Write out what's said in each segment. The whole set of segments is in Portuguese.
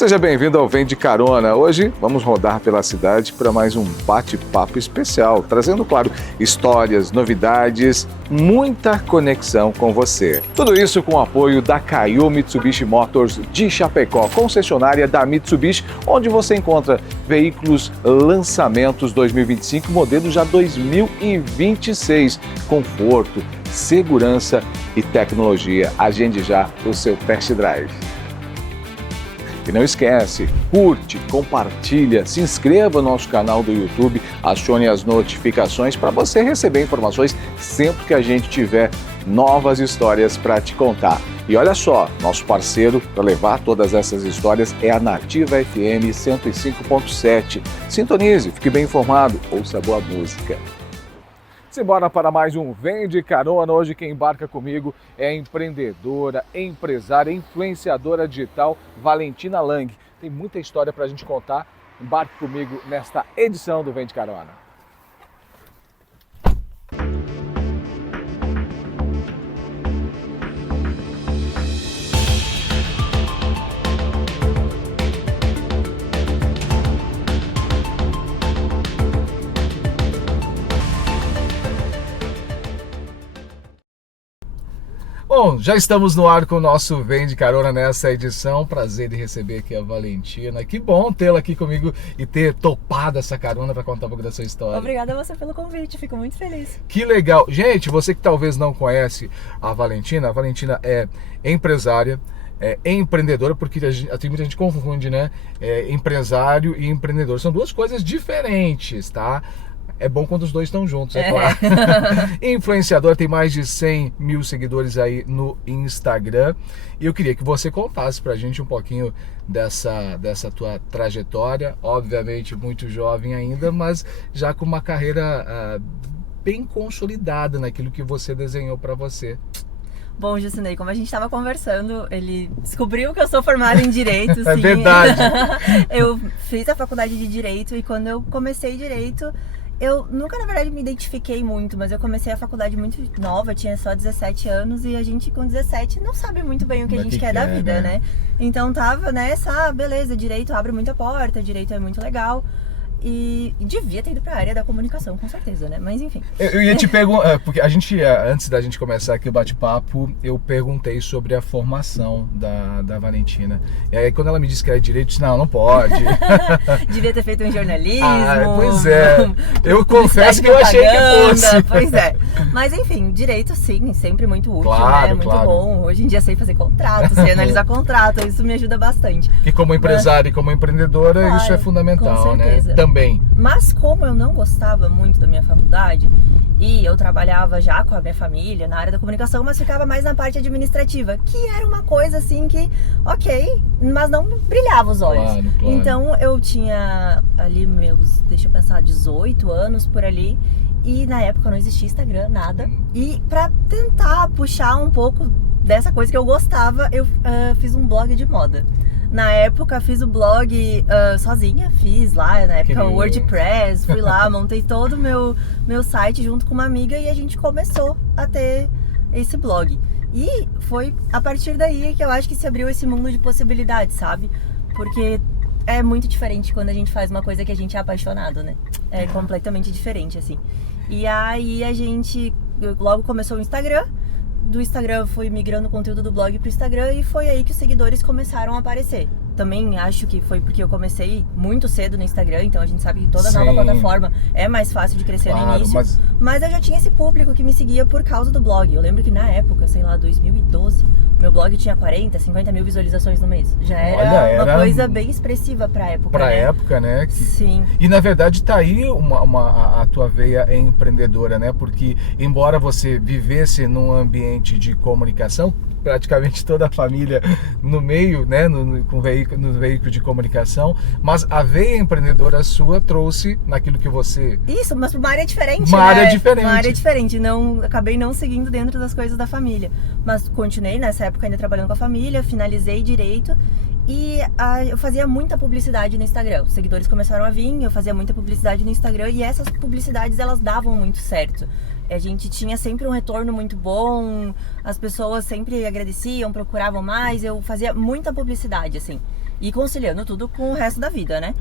Seja bem-vindo ao Vem de Carona. Hoje vamos rodar pela cidade para mais um bate-papo especial, trazendo, claro, histórias, novidades, muita conexão com você. Tudo isso com o apoio da Caio Mitsubishi Motors de Chapecó, concessionária da Mitsubishi, onde você encontra veículos lançamentos 2025, modelo já 2026, conforto, segurança e tecnologia. Agende já o seu test drive. E não esquece, curte, compartilha, se inscreva no nosso canal do YouTube, acione as notificações para você receber informações sempre que a gente tiver novas histórias para te contar. E olha só, nosso parceiro para levar todas essas histórias é a Nativa FM 105.7. Sintonize, fique bem informado, ouça boa música. Simbora para mais um Vem de Carona. Hoje quem embarca comigo é a empreendedora, empresária, influenciadora digital Valentina Lang. Tem muita história para a gente contar. Embarque comigo nesta edição do Vem de Carona. Bom, já estamos no ar com o nosso Vem de Carona nessa edição. Prazer de receber aqui a Valentina. Que bom tê-la aqui comigo e ter topado essa carona para contar um pouco da sua história. Obrigada a você pelo convite, fico muito feliz. Que legal. Gente, você que talvez não conhece a Valentina é empresária, é empreendedora, porque tem muita gente que confunde, né? Empresário e empreendedor. São duas coisas diferentes, tá? É bom quando os dois estão juntos, é claro. Influenciadora, tem mais de 100 mil seguidores aí no Instagram. E eu queria que você contasse pra gente um pouquinho dessa tua trajetória. Obviamente muito jovem ainda, mas já com uma carreira bem consolidada naquilo que você desenhou pra você. Bom, Jusinei, como a gente estava conversando, ele descobriu que eu sou formada em Direito, sim. É verdade. Eu fiz a faculdade de Direito e quando eu comecei Direito, eu nunca, na verdade, me identifiquei muito, mas eu comecei a faculdade muito nova, tinha só 17 anos e a gente com 17 não sabe muito bem o que a gente quer da vida, né? Então tava nessa, beleza, Direito abre muita porta, Direito é muito legal. E devia ter ido para a área da comunicação, com certeza, né? Mas enfim. Eu ia te perguntar, porque antes da gente começar aqui o bate-papo, eu perguntei sobre a formação da Valentina. E aí quando ela me disse que era direito, eu disse, não pode. Devia ter feito um jornalismo. Pois é. Eu confesso que eu achei que fosse. Pois é. Mas enfim, direito sim, sempre muito útil, claro, né? Muito claro. bom. Hoje em dia sei fazer contrato, sei analisar contrato, isso me ajuda bastante. E como empresária e como empreendedora, claro, isso é fundamental, com certeza, né? Também. Mas como eu não gostava muito da minha faculdade e eu trabalhava já com a minha família na área da comunicação, mas ficava mais na parte administrativa, que era uma coisa assim que, ok, mas não brilhava os olhos. Claro, claro. Então eu tinha ali meus, deixa eu pensar, 18 anos por ali. E na época não existia Instagram, nada. E pra tentar puxar um pouco dessa coisa que eu gostava, eu fiz um blog de moda. Na época fiz o blog sozinha, fiz lá, na época o WordPress, fui lá, montei todo o meu site junto com uma amiga e a gente começou a ter esse blog. E foi a partir daí que eu acho que se abriu esse mundo de possibilidades, sabe? Porque é muito diferente quando a gente faz uma coisa que a gente é apaixonado, né? É completamente diferente, assim. E aí a gente logo começou o Instagram. Do Instagram fui migrando o conteúdo do blog pro Instagram e foi aí que os seguidores começaram a aparecer. Também acho que foi porque eu comecei muito cedo no Instagram, então a gente sabe que toda nova plataforma é mais fácil de crescer no início. Mas eu já tinha esse público que me seguia por causa do blog. Eu lembro que na época, sei lá, 2012, meu blog tinha 40, 50 mil visualizações no mês. Já era uma coisa bem expressiva pra época, pra né? época, né? Sim. E na verdade tá aí a tua veia empreendedora, né? Porque embora você vivesse num ambiente de comunicação, praticamente toda a família no meio, né, no veículo de comunicação, mas a veia empreendedora sua trouxe naquilo que você... Isso, mas uma área diferente, Uma área diferente. Uma área diferente, acabei não seguindo dentro das coisas da família, mas continuei nessa época ainda trabalhando com a família, finalizei direito e eu fazia muita publicidade no Instagram. Os seguidores começaram a vir, eu fazia muita publicidade no Instagram e essas publicidades, elas davam muito certo. A gente tinha sempre um retorno muito bom, as pessoas sempre agradeciam, procuravam mais, eu fazia muita publicidade, assim. E conciliando tudo com o resto da vida, né?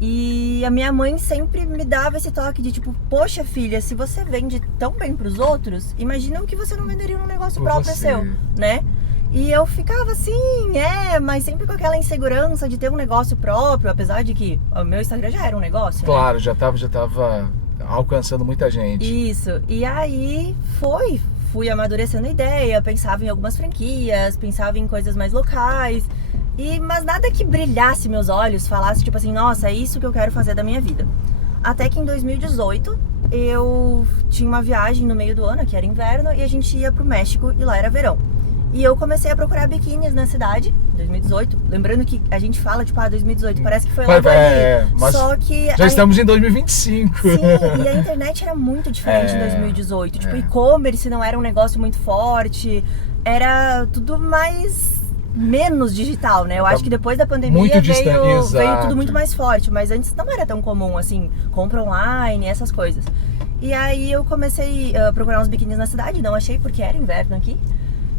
E a minha mãe sempre me dava esse toque de tipo, poxa filha, se você vende tão bem pros outros, imagina o que você não venderia num negócio próprio seu, né? E eu ficava assim, mas sempre com aquela insegurança de ter um negócio próprio, apesar de que o meu Instagram já era um negócio, Claro, né? já tava alcançando muita gente. Isso, e aí fui amadurecendo a ideia, pensava em algumas franquias, pensava em coisas mais locais, mas nada que brilhasse meus olhos, falasse tipo assim, nossa, é isso que eu quero fazer da minha vida. Até que em 2018 eu tinha uma viagem no meio do ano, que era inverno, e a gente ia pro México e lá era verão. E eu comecei a procurar biquínis na cidade, 2018. Lembrando que a gente fala, tipo, 2018, parece que foi logo ali. Mas só que já estamos em 2025. Sim, e a internet era muito diferente em 2018. Tipo, e-commerce não era um negócio muito forte, era tudo menos digital, né? Eu acho que depois da pandemia veio tudo muito mais forte, mas antes não era tão comum, assim, compra online, essas coisas. E aí eu comecei a procurar uns biquínis na cidade, não achei porque era inverno aqui.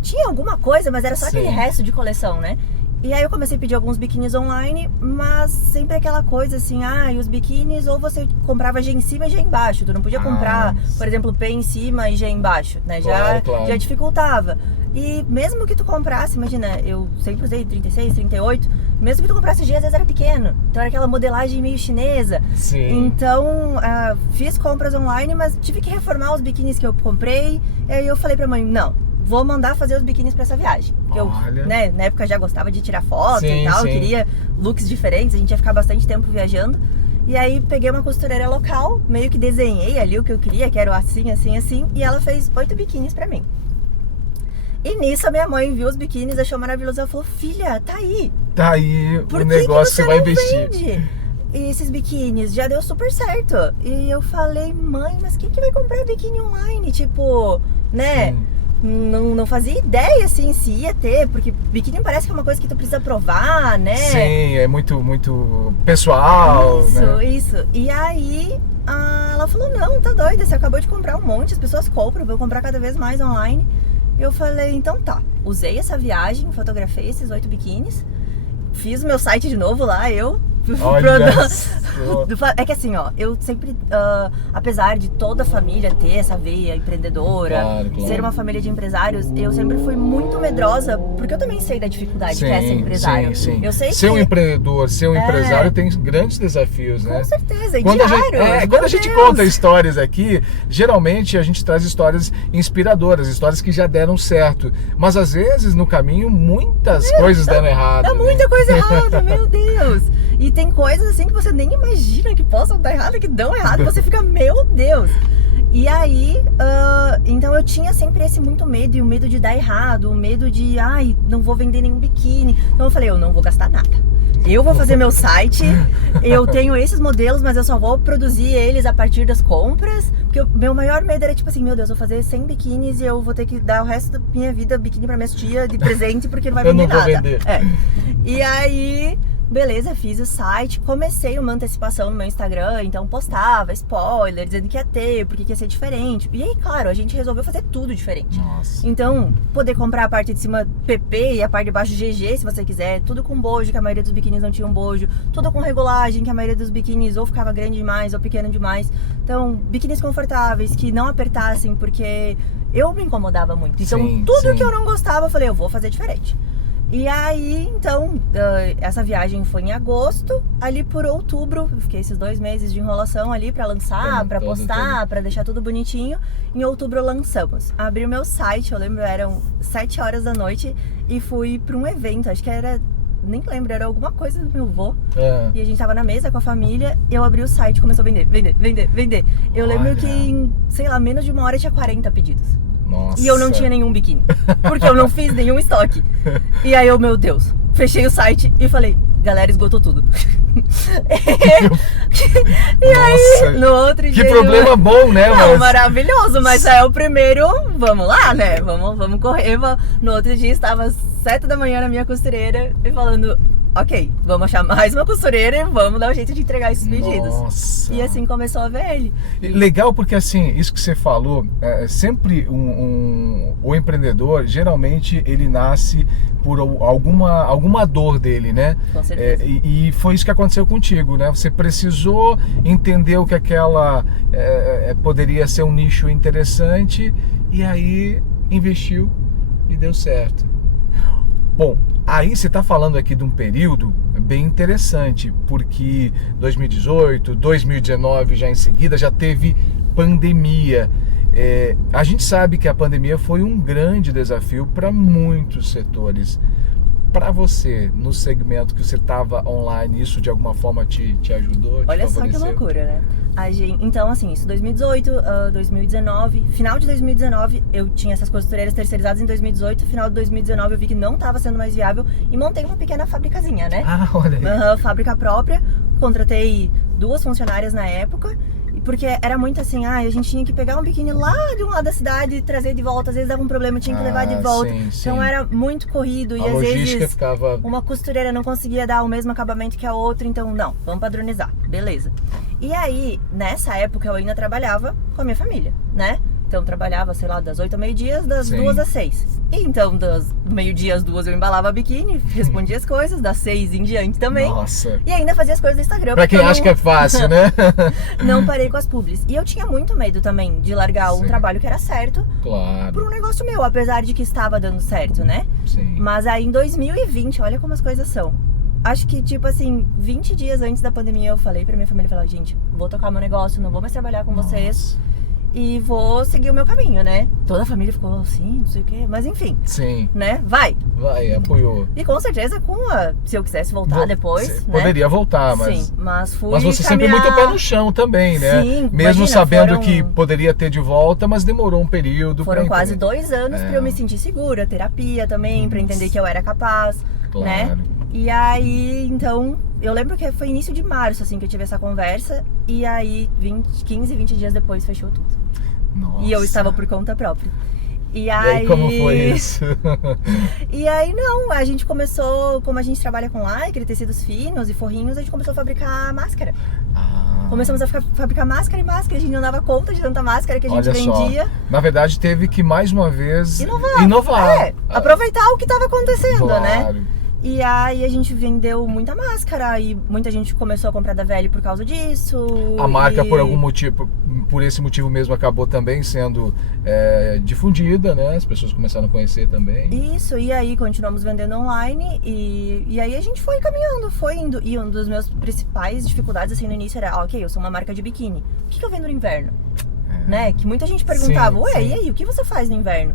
Tinha alguma coisa, mas era só aquele resto de coleção, né? E aí eu comecei a pedir alguns biquínis online, mas sempre aquela coisa assim, e os biquínis ou você comprava G em cima e G embaixo. Tu não podia comprar, por exemplo, P em cima e G embaixo, né? Já dificultava. E mesmo que tu comprasse, imagina, eu sempre usei 36, 38, mesmo que tu comprasse G, às vezes era pequeno. Então era aquela modelagem meio chinesa. Sim. Então, fiz compras online, mas tive que reformar os biquínis que eu comprei. E aí eu falei pra mãe, não, vou mandar fazer os biquínis pra essa viagem. Eu, né, na época já gostava de tirar foto e tal, queria looks diferentes, a gente ia ficar bastante tempo viajando. E aí peguei uma costureira local, meio que desenhei ali o que eu queria, que era assim, assim, assim, e ela fez 8 biquínis pra mim. E nisso a minha mãe viu os biquínis, achou maravilhoso, ela falou, filha, tá aí. Tá aí o negócio que você vai investir. Vende? E esses biquínis, já deu super certo. E eu falei, mãe, mas quem que vai comprar biquíni online? Tipo, né? Não fazia ideia, assim, se ia ter, porque biquíni parece que é uma coisa que tu precisa provar, né? Sim, é muito, muito pessoal, Isso. E aí, ela falou, não, tá doida, você acabou de comprar um monte, as pessoas compram, vão comprar cada vez mais online. Eu falei, então tá. Usei essa viagem, fotografei esses 8 biquínis, fiz o meu site de novo lá, É que assim, ó, eu sempre, apesar de toda a família ter essa veia empreendedora, ser uma família de empresários, eu sempre fui muito medrosa, porque eu também sei da dificuldade que é ser empresário. Sim. Eu sei ser um empreendedor, ser um empresário tem grandes desafios, né? Com certeza, quando a gente conta histórias aqui, geralmente a gente traz histórias inspiradoras, histórias que já deram certo, mas às vezes no caminho muitas coisas deram errado. Dá muita coisa errada, meu Deus! E tem coisas assim que você nem imagina que possam dar errado, que dão errado, e você fica, meu Deus! E aí, então eu tinha sempre esse muito medo, e o medo de dar errado, o medo de, não vou vender nenhum biquíni. Então eu falei, eu não vou gastar nada. Eu vou fazer meu site, eu tenho esses modelos, mas eu só vou produzir eles a partir das compras. Porque o meu maior medo era tipo assim, meu Deus, eu vou fazer 100 biquínis e eu vou ter que dar o resto da minha vida biquíni pra minha tia de presente, porque não vai vender nada. Eu não vou vender. E aí, beleza, fiz o site, comecei uma antecipação no meu Instagram, então postava spoiler, dizendo que ia ter, porque ia ser diferente. E aí, claro, a gente resolveu fazer tudo diferente. Nossa. Então, poder comprar a parte de cima PP e a parte de baixo GG, se você quiser, tudo com bojo, que a maioria dos biquínis não tinha um bojo, tudo com regulagem, que a maioria dos biquínis ou ficava grande demais ou pequeno demais. Então, biquínis confortáveis, que não apertassem, porque eu me incomodava muito. Então, tudo que eu não gostava, eu falei, eu vou fazer diferente. E aí, então, essa viagem foi em agosto, ali por outubro, eu fiquei esses 2 meses de enrolação ali pra lançar, pra postar, pra deixar tudo bonitinho. Em outubro lançamos. Abri o meu site, eu lembro, eram 7 horas da noite e fui pra um evento, acho que era, nem lembro, era alguma coisa do meu avô. E a gente tava na mesa com a família, eu abri o site e começou a vender. Eu lembro que em, sei lá, menos de 1 hora tinha 40 pedidos. Nossa. E eu não tinha nenhum biquíni, porque eu não fiz nenhum estoque. E aí eu, meu Deus, fechei o site e falei, galera, esgotou tudo. E aí, no outro dia... Que problema bom, né? Não, maravilhoso, mas é o primeiro, vamos lá, né? Vamos correr. No outro dia estava às 7 da manhã na minha costureira e falando, ok, vamos achar mais uma costureira e vamos dar um jeito de entregar esses pedidos. Nossa. E assim começou a ver ele. Legal, porque assim, isso que você falou, sempre o empreendedor, geralmente ele nasce por alguma dor dele, né? Com certeza. E foi isso que aconteceu contigo, né? Você precisou entender o que aquela poderia ser um nicho interessante e aí investiu e deu certo. Bom, aí você está falando aqui de um período bem interessante, porque 2018, 2019 já em seguida já teve pandemia. A gente sabe que a pandemia foi um grande desafio para muitos setores. Para você, no segmento que você estava online, isso de alguma forma te ajudou? Olha te só que favoreceu? loucura, né? Então, assim, isso 2018, 2019, final de 2019, eu tinha essas costureiras terceirizadas em 2018, final de 2019 eu vi que não estava sendo mais viável e montei uma pequena fabricazinha, né? Ah, olha aí. Fábrica própria, contratei 2 funcionárias na época, porque era muito assim, a gente tinha que pegar um biquíni lá de um lado da cidade e trazer de volta, às vezes dava um problema, tinha que levar de volta, sim, então sim. era muito corrido e A às logística vezes ficava... uma costureira não conseguia dar o mesmo acabamento que a outra, então não, vamos padronizar, beleza. E aí, nessa época eu ainda trabalhava com a minha família, né? Então trabalhava, sei lá, das 8 ao meio-dia, das Sim. 2 às 6. E então, do meio-dia às 2 eu embalava biquíni, respondia as coisas, das 6 em diante também. Nossa. E ainda fazia as coisas do Instagram. Pra porque quem eu acha que é fácil, né? não parei com as publis. E eu tinha muito medo também de largar um Sim. trabalho que era certo Claro. por um negócio meu, apesar de que estava dando certo, né? Sim. Mas aí em 2020, olha como as coisas são. Acho que, tipo assim, 20 dias antes da pandemia eu falei pra minha família, gente, vou tocar meu negócio, não vou mais trabalhar com vocês e vou seguir o meu caminho, né? Toda a família ficou assim, não sei o quê, mas enfim, Sim. né? Vai! Vai, apoiou. E com certeza, se eu quisesse voltar depois, Você né? poderia voltar, mas... Sim, mas fui Mas você sempre caminhar... muito pé no chão também, né? Sim, Mesmo imagina, sabendo foram- que poderia ter de volta, mas demorou um período. Foram pra quase entender. 2 anos pra eu me sentir segura, terapia também, pra entender que eu era capaz, Claro. né? E aí, então, eu lembro que foi início de março, assim, que eu tive essa conversa, e aí 15, 20 dias depois fechou tudo. Nossa. E eu estava por conta própria. E E aí, como foi isso? E aí, não, a gente começou, como a gente trabalha com lycra, tecidos finos e forrinhos, a gente começou a fabricar máscara. Começamos a fabricar máscara e máscara, a gente não dava conta de tanta máscara que a gente Olha só. vendia. Na verdade, teve que mais uma vez Inovar. Aproveitar o que estava acontecendo, né? Claro. E aí a gente vendeu muita máscara e muita gente começou a comprar da Velho por causa disso. A marca, e... por algum motivo, por esse motivo mesmo, acabou também sendo difundida, né? As pessoas começaram a conhecer também. Isso, e aí continuamos vendendo online e aí a gente foi caminhando, foi indo. E uma das minhas principais dificuldades assim no início era, ok, eu sou uma marca de biquíni, o que eu vendo no inverno? Né? Que muita gente perguntava, Sim, ué, sim. e aí, o que você faz no inverno?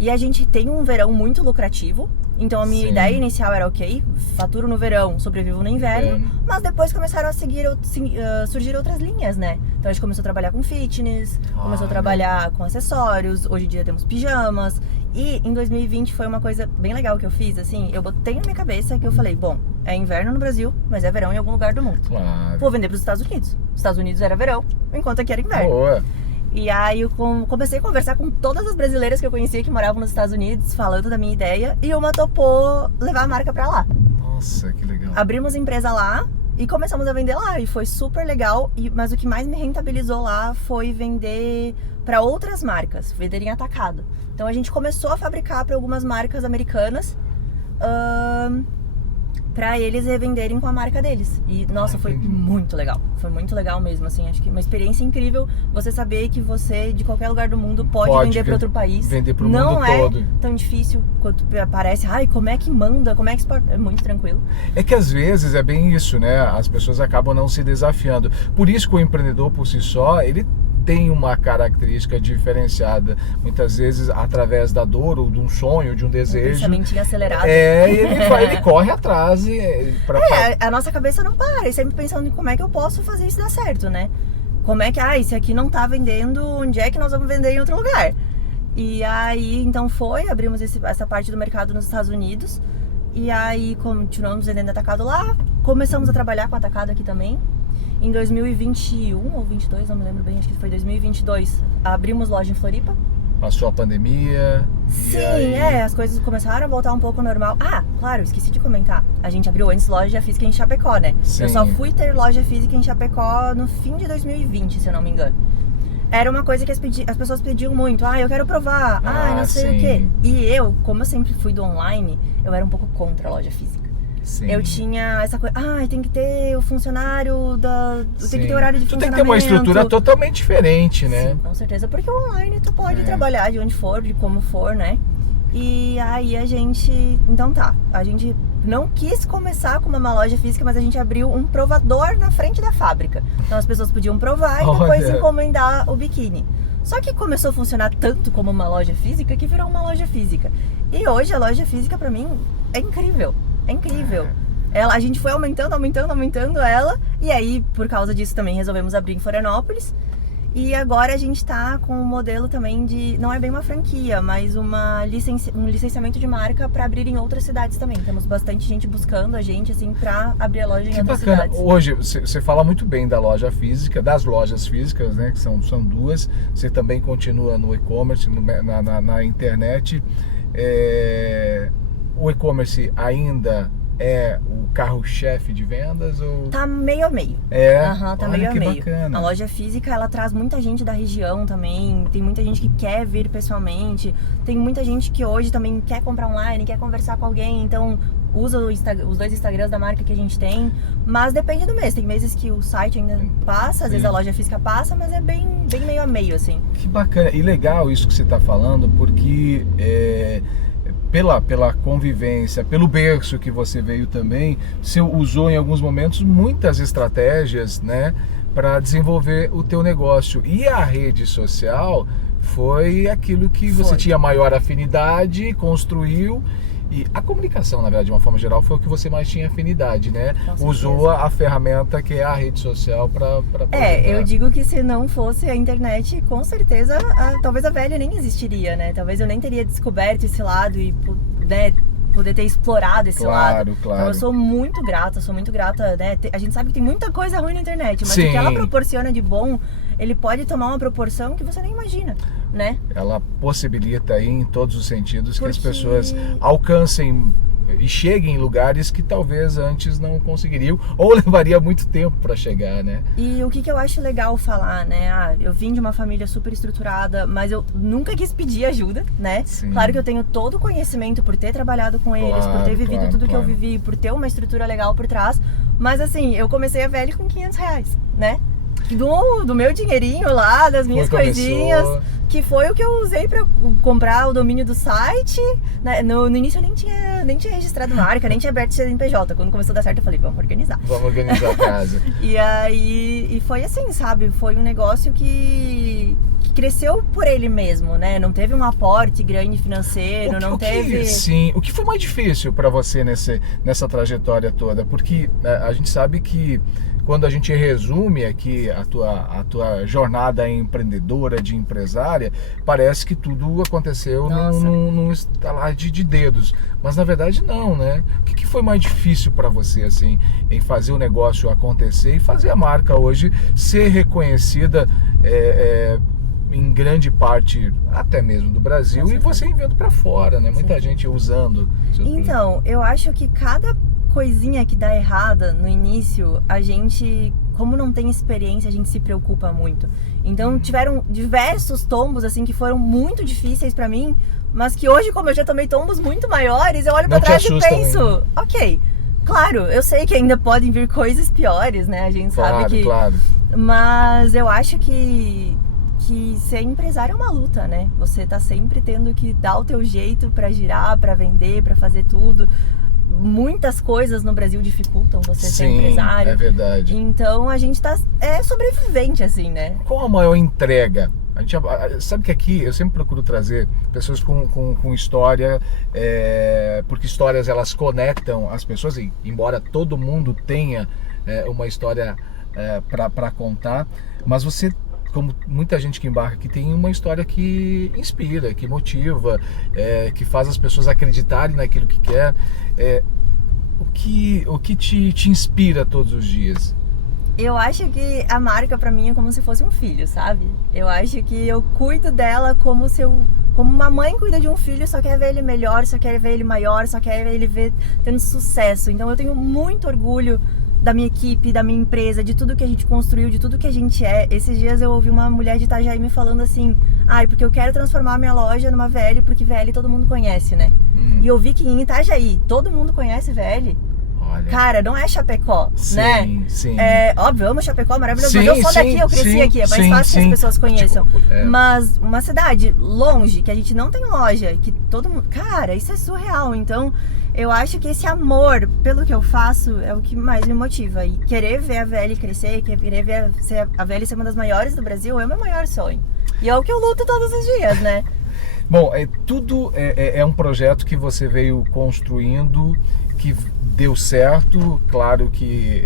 E a gente tem um verão muito lucrativo, então a minha Sim. ideia inicial era, ok, faturo no verão, sobrevivo no inverno, mas depois começaram a surgir outras linhas, né? Então a gente começou a trabalhar com fitness, começou a trabalhar com acessórios, hoje em dia temos pijamas, e em 2020 foi uma coisa bem legal que eu fiz, assim, eu botei na minha cabeça que eu falei, bom, é inverno no Brasil, mas é verão em algum lugar do mundo. Claro. Vou vender para os Estados Unidos. Os Estados Unidos era verão, enquanto aqui era inverno. Boa. E aí eu comecei a conversar com todas as brasileiras que eu conhecia que moravam nos Estados Unidos, falando da minha ideia, e uma topou levar a marca pra lá. Nossa, que legal. Abrimos empresa lá e começamos a vender lá, e foi super legal, mas o que mais me rentabilizou lá foi vender para outras marcas, vender em atacado. Então a gente começou a fabricar para algumas marcas americanas, pra eles revenderem com a marca deles. E, nossa, foi muito legal. Foi muito legal mesmo, assim. Acho que uma experiência incrível você saber que você, de qualquer lugar do mundo, pode vender para outro país. Vender pro não mundo é todo. tão difícil quanto parece. Ai, como é que manda? Como é que exporta? É muito tranquilo. É que às vezes é bem isso, né? As pessoas acabam não se desafiando. Por isso que o empreendedor por si só, ele tem uma característica diferenciada, muitas vezes através da dor ou de um sonho, de um desejo. Pensamento acelerado. Ele corre atrás a nossa cabeça não para, e sempre pensando em como é que eu posso fazer isso dar certo, né? Como é que, esse aqui não tá vendendo, onde é que nós vamos vender em outro lugar? E aí, então abrimos essa parte do mercado nos Estados Unidos, e aí continuamos vendendo atacado lá, começamos a trabalhar com atacado aqui também. Em 2021 ou 22, não me lembro bem, acho que foi 2022, abrimos loja em Floripa. Passou a pandemia. Sim, as coisas começaram a voltar um pouco ao normal. Ah, claro, esqueci de comentar. A gente abriu antes loja física em Chapecó, né? Sim. Eu só fui ter loja física em Chapecó no fim de 2020, se eu não me engano. Era uma coisa que as pessoas pediam muito. Ah, eu quero provar. Ah, não sei o quê. E eu, como eu sempre fui do online, eu era um pouco contra a loja física. Sim. Eu tinha essa coisa, tem que ter o funcionário tem que ter horário de tu funcionamento. tem que ter uma estrutura totalmente diferente, né? Sim, com certeza, porque o online tu pode trabalhar de onde for, de como for, né? E aí a gente não quis começar com uma loja física, mas a gente abriu um provador na frente da fábrica. Então as pessoas podiam provar e depois encomendar o biquíni. Só que começou a funcionar tanto como uma loja física que virou uma loja física. E hoje a loja física pra mim é incrível. É incrível. A gente foi aumentando ela. E aí, por causa disso, também resolvemos abrir em Florianópolis. E agora a gente tá com um modelo também de... Não é bem uma franquia, mas um licenciamento de marca para abrir em outras cidades também. Temos bastante gente buscando a gente, assim, pra abrir a loja em outras cidades. Hoje, você fala muito bem da loja física, das lojas físicas, né? Que são duas. Você também continua no e-commerce, na internet. O e-commerce ainda é o carro-chefe de vendas? Ou... Tá meio a meio. Tá meio a meio. Bacana. A loja física, ela traz muita gente da região também. Tem muita gente que quer vir pessoalmente. Tem muita gente que hoje também quer comprar online, quer conversar com alguém. Então, usa os dois Instagrams da marca que a gente tem. Mas depende do mês. Tem meses que o site ainda passa, às vezes a loja física passa, mas é bem meio a meio, assim. Que bacana. E legal isso que você tá falando, porque... Pela convivência, pelo berço que você veio também, você usou em alguns momentos muitas estratégias, né, para desenvolver o teu negócio. E a rede social foi aquilo que você tinha maior afinidade, construiu. E a comunicação, na verdade, de uma forma geral, foi o que você mais tinha afinidade, né? Usou a ferramenta que é a rede social para eu digo que se não fosse a internet, com certeza, talvez a velha nem existiria, né? Talvez eu nem teria descoberto esse lado e, né, poder ter explorado esse lado. Claro. Então eu sou muito grata, né? A gente sabe que tem muita coisa ruim na internet, mas o que ela proporciona de bom, ele pode tomar uma proporção que você nem imagina, né? Ela possibilita aí em todos os sentidos que as pessoas alcancem e cheguem em lugares que talvez antes não conseguiriam ou levaria muito tempo para chegar, né? E o que eu acho legal falar, né? Eu vim de uma família super estruturada, mas eu nunca quis pedir ajuda, né? Sim. Claro que eu tenho todo o conhecimento por ter trabalhado com eles, por ter vivido tudo que eu vivi, por ter uma estrutura legal por trás, mas assim, eu comecei a velha com R$500, né? Do meu dinheirinho lá, das minhas coisinhas, que foi o que eu usei pra comprar o domínio do site, né? No início eu nem tinha registrado marca, nem tinha aberto CNPJ. Quando começou a dar certo eu falei, vamos organizar a casa. E foi assim, sabe? Foi um negócio que cresceu por ele mesmo, né? Não teve um aporte grande financeiro, Sim, o que foi mais difícil para você nessa trajetória toda? Porque a gente sabe que quando a gente resume aqui a tua jornada empreendedora, de empresária, parece que tudo aconteceu num estalar de dedos. Mas na verdade não, né? O que foi mais difícil para você, assim, em fazer o negócio acontecer e fazer a marca hoje ser reconhecida em grande parte, até mesmo do Brasil, e você enviando para fora, né? Muita gente usando. Então, eu acho que cada coisinha que dá errada no início, a gente, como não tem experiência, a gente se preocupa muito. Então tiveram diversos tombos assim que foram muito difíceis pra mim, mas que hoje, como eu já tomei tombos muito maiores, eu olho pra trás e penso, ok, claro, eu sei que ainda podem vir coisas piores, né? A gente sabe que... Claro. Mas eu acho que ser empresário é uma luta, né? Você tá sempre tendo que dar o teu jeito pra girar, pra vender, pra fazer tudo. Muitas coisas no Brasil dificultam você ser empresário. É verdade. Então a gente é sobrevivente, assim, né? Qual a maior entrega? A gente sabe que aqui eu sempre procuro trazer pessoas com história, porque histórias elas conectam as pessoas, e embora todo mundo tenha uma história para contar, mas você, como muita gente que embarca aqui, tem uma história que inspira, que motiva, que faz as pessoas acreditarem naquilo que quer. O que te inspira todos os dias? Eu acho que a marca pra mim é como se fosse um filho, sabe? Eu acho que eu cuido dela como uma mãe cuida de um filho, só quer ver ele melhor, só quer ver ele maior, só quer ver ele tendo sucesso. Então eu tenho muito orgulho da minha equipe, da minha empresa, de tudo que a gente construiu, de tudo que a gente é. Esses dias eu ouvi uma mulher de Itajaí me falando assim, porque eu quero transformar a minha loja numa VL, porque VL todo mundo conhece, né? E eu vi que em Itajaí todo mundo conhece VL. Olha. Cara, não é Chapecó, né? Sim. Óbvio, eu amo Chapecó, maravilhoso. Sim, mas eu sou daqui, sim, eu cresci aqui. É mais fácil que as pessoas conheçam. Mas uma cidade longe, que a gente não tem loja, que todo mundo... Cara, isso é surreal. Então, eu acho que esse amor pelo que eu faço é o que mais me motiva. E querer ver a VL crescer, querer ver a VL ser uma das maiores do Brasil é o meu maior sonho. E é o que eu luto todos os dias, né? Bom, tudo é um projeto que você veio construindo, que deu certo, claro que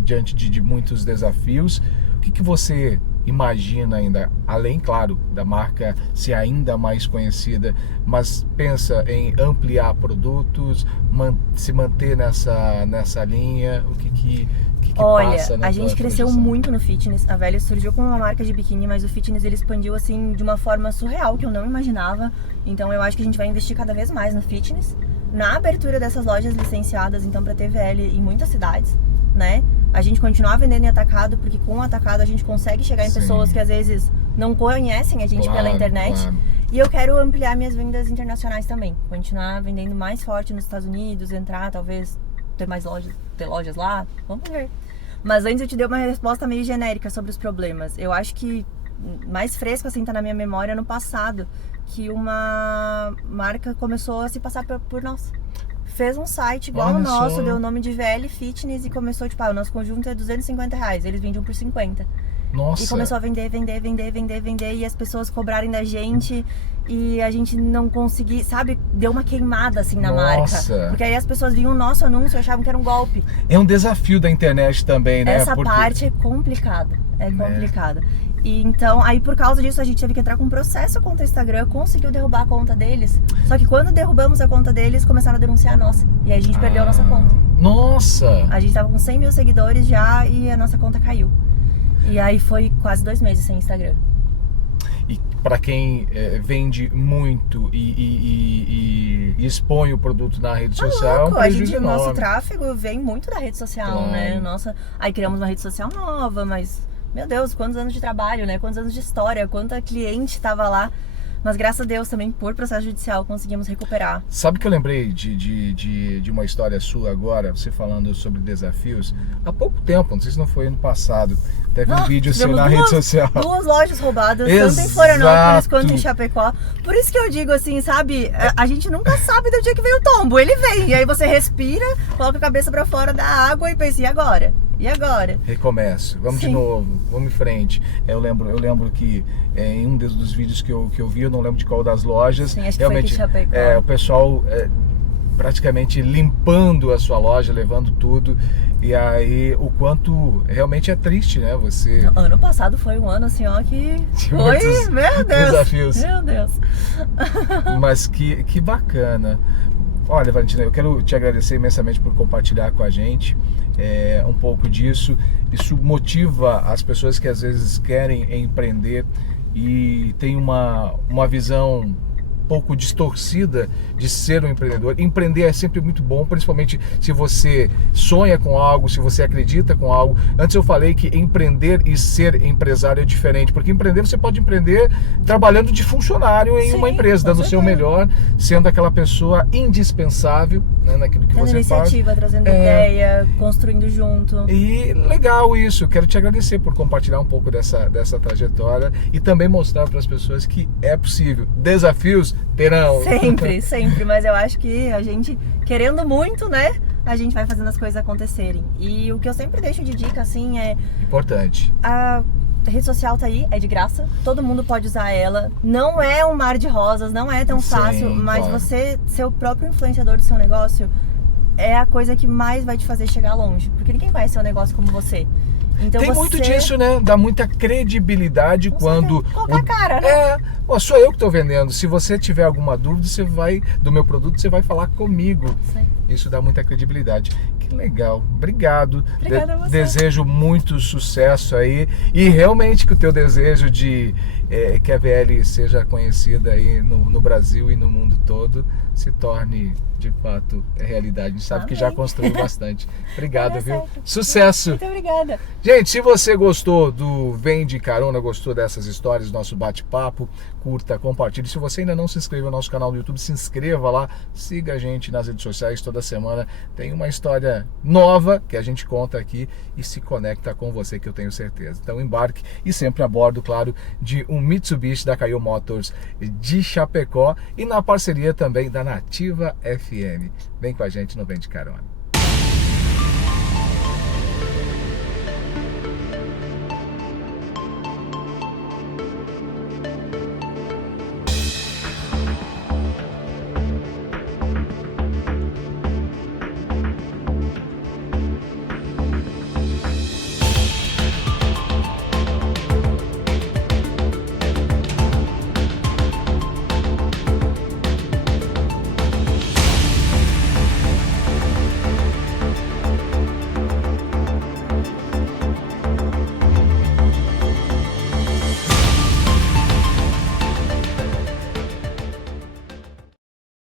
diante de muitos desafios. O que você imagina ainda, além, claro, da marca ser ainda mais conhecida, mas pensa em ampliar produtos, se manter nessa linha? O que Olha, passa na a gente cresceu projeção? muito no fitness. A VL surgiu como uma marca de biquíni, mas o fitness ele expandiu assim de uma forma surreal que eu não imaginava. Então eu acho que a gente vai investir cada vez mais no fitness, na abertura dessas lojas licenciadas, então para ter VL em muitas cidades, né? A gente continuar vendendo em atacado, porque com o atacado a gente consegue chegar em Sim. pessoas que às vezes não conhecem a gente Claro, pela internet. claro. E eu quero ampliar minhas vendas internacionais também, continuar vendendo mais forte nos Estados Unidos, entrar, talvez ter lojas lá, vamos ver. Mas antes eu te dei uma resposta meio genérica sobre os problemas. Eu acho que mais fresco assim tá na minha memória no passado, que uma marca começou a se passar por nós. Fez um site igual Olha ao nosso, só. deu o nome de VL Fitness e começou, tipo, o nosso conjunto é R$250, eles vendiam por 50. Nossa. E começou a vender, e as pessoas cobrarem da gente e a gente não conseguir, sabe? Deu uma queimada assim na Nossa. marca. Porque aí as pessoas viam o nosso anúncio e achavam que era um golpe. É um desafio da internet também, né? Essa Porque- parte é complicada, complicada. E então, aí por causa disso a gente teve que entrar com um processo contra o Instagram, conseguiu derrubar a conta deles. Só que quando derrubamos a conta deles, começaram a denunciar a nossa. E aí a gente perdeu a nossa conta. Nossa! A gente tava com 100 mil seguidores já e a nossa conta caiu. E aí foi quase 2 meses sem Instagram. E para quem vende muito e expõe o produto na rede social, é um Louco, prejuízo o nosso enorme. tráfego vem muito da rede social, Claro. né? Aí criamos uma rede social nova, mas, meu Deus, quantos anos de trabalho, né? Quantos anos de história, quanta cliente tava lá. Mas graças a Deus também, por processo judicial, conseguimos recuperar. Sabe que eu lembrei de uma história sua agora, você falando sobre desafios? Há pouco tempo, não sei se não foi ano passado, teve um vídeo seu tivemos na rede social. 2 lojas roubadas, tanto em Exato. Florianópolis quanto em Chapecó. Por isso que eu digo assim, sabe? A gente nunca sabe do dia que vem o tombo. Ele vem, e aí você respira, coloca a cabeça pra fora da água e pensa, e agora? E agora? Recomeço, vamos de Sim. novo, vamos em frente. Eu lembro que em um dos vídeos que eu vi, eu não lembro de qual das lojas, Sim, acho que foi aqui em Chapecó. o pessoal praticamente limpando a sua loja, levando tudo. E aí o quanto realmente é triste, né? Você Ano passado foi um ano assim, ó, que foi, muitos meu Deus. desafios. Meu Deus. Mas que bacana. Olha, Valentina, eu quero te agradecer imensamente por compartilhar com a gente um pouco disso. Isso motiva as pessoas que às vezes querem empreender e tem uma visão um pouco distorcida de ser um empreendedor. Empreender é sempre muito bom, principalmente se você sonha com algo, se você acredita com algo. Antes eu falei que empreender e ser empresário é diferente, porque empreender você pode empreender trabalhando de funcionário em Sim, uma empresa, com dando o seu certeza. melhor, sendo aquela pessoa indispensável, né, naquilo que Tendo você faz. iniciativa, trazendo ideia, construindo junto. E legal isso, quero te agradecer por compartilhar um pouco dessa trajetória e também mostrar para as pessoas que é possível. Desafios terão. Sempre, sempre. Mas eu acho que a gente, querendo muito, né? A gente vai fazendo as coisas acontecerem. E o que eu sempre deixo de dica, assim, é... Importante. A rede social tá aí, é de graça. Todo mundo pode usar ela. Não é um mar de rosas, não é tão Sim, fácil. Mas claro. você ser o próprio influenciador do seu negócio é a coisa que mais vai te fazer chegar longe. Porque ninguém conhece seu negócio como você. Então Tem você... muito disso, né? Dá muita credibilidade Com quando... certeza. Colocar cara, né? Sou eu que estou vendendo. Se você tiver alguma dúvida, você vai do meu produto, você vai falar comigo. Isso aí. Isso dá muita credibilidade. Que legal. Obrigado. Obrigada a você. Desejo muito sucesso aí. E realmente que o teu desejo de que a VL seja conhecida aí no Brasil e no mundo todo se torne de fato realidade. A gente sabe que já construiu bastante. Obrigado, viu? Certo. Sucesso! Muito obrigada. Gente, se você gostou do Vem de Carona, gostou dessas histórias, do nosso bate-papo, curta, compartilhe. Se você ainda não se inscreveu no nosso canal do YouTube, se inscreva lá, siga a gente nas redes sociais. Toda semana tem uma história nova que a gente conta aqui e se conecta com você, que eu tenho certeza. Então embarque e sempre a bordo, claro, de um Mitsubishi da Caio Motors de Chapecó e na parceria também da Nativa FM. Vem com a gente no Vem de Carona.